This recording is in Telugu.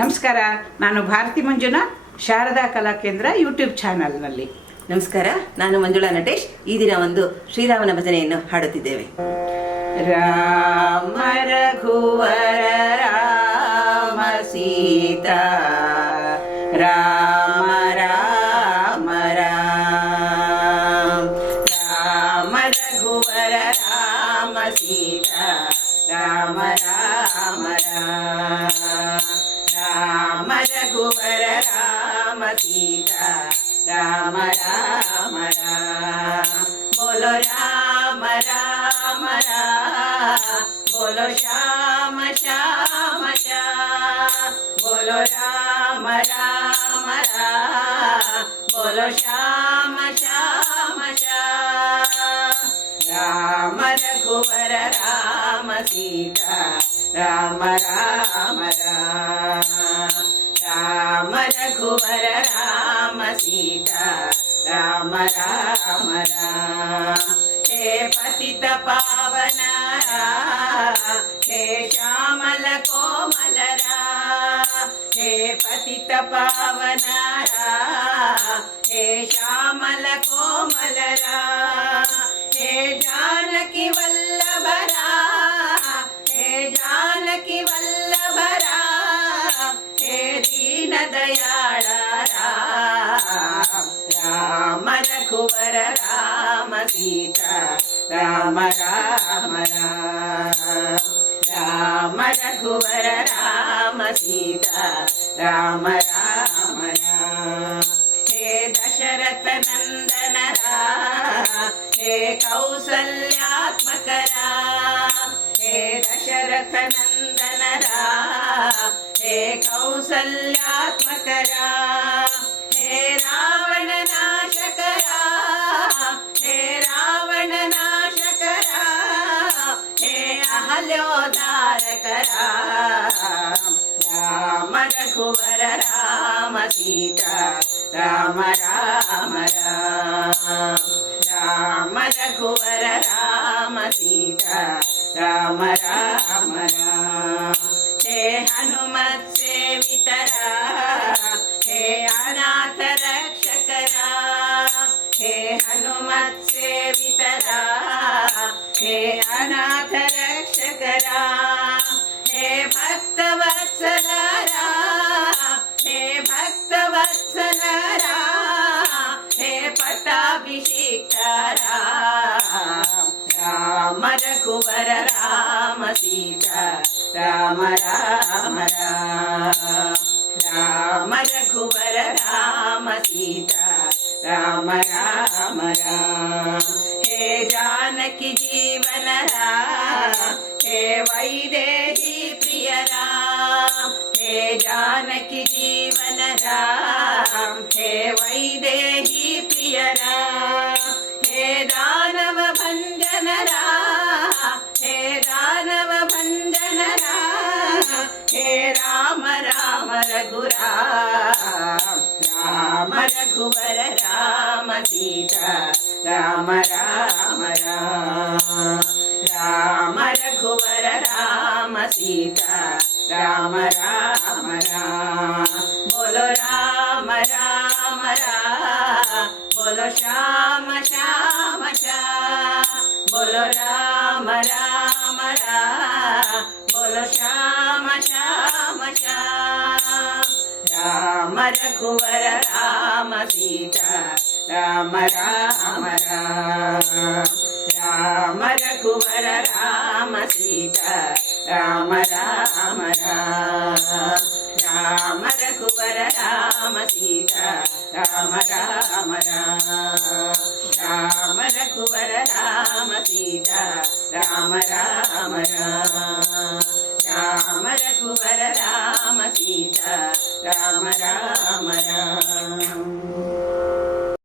ನಮಸ್ಕಾರ ನಾನು ಭಾರತಿ ಮಂಜುನಾ ಶಾರದಾ ಕಲಾ ಕೇಂದ್ರ ಯೂಟ್ಯೂಬ್ ಚಾನಲ್ನಲ್ಲಿ. ನಮಸ್ಕಾರ ನಾನು ಮಂಜುಳಾ ನಟೇಶ್. ಈ ದಿನ ಒಂದು ಶ್ರೀರಾಮನ ಭಜನೆಯನ್ನು ಹಾಡುತ್ತಿದ್ದೇವೆ. ರಾಮ ರಘುವರ ರಾಮ ಸೀತಾ ರಾಮ ರಾಮ ರಾಮ ರಾಮ ರಘುವರ ರಾಮ ಸೀತಾ ರಾಮ ರಾಮ ರಾಮ ರಾಮ. सीता राम राम राम बोलो राम राम राम बोलो श्याम श्याम श्याम बोलो राम राम राम बोलो श्याम श्याम श्याम राम रघुवर राम सीता राम राम राम राम रघुवर పతిత పావనరా హే శ్యామల కోమలరా. హే పతిత పావనరా హే శ్యామల కోమలరా. హే జానకి వల్లభరా. హే జానకి వల్లభరా. హే దీన దయాళారా. రామ రఘువర రామ సీత. రామ రామ రామ రఘువర రామ సీత రామ రామ హే దశరథ నందన హే కౌసల్యాత్మకరా హే దశరథ నందన హే కౌసల్యాత్మకరా హే రావణ अहल्योद्धारक राम राम रघुवर राम सीता राम राम राम राम रघुवर राम सीता राम राम राम हे हनुमत सेवित राम हे अनाथ रक्षक राम हे हनुमत सेवित राम हे రామ రఘువర రామ సీత రామ రామ రామ రఘువర రామ సీత రామ రామ హే జానకి జీవన హే వైదేహి ప్రియ హే జానకి జీవన హే వైదేహి ప్రియ రఘురామ రామ రఘువర రామ సీత రామ రామ రామ రఘువర రామ సీత రామ రామ బోలో రామ రామ బోలో శ్యామ శ్యామ బోలో రామ రామ రామ రఘువర రామ సీత రామ రామ రామ రఘువర రామ సీత రామ రామ రామ రఘువర రామ సీత రామ రామ రామ రఘువర రామ సీత రామ రామ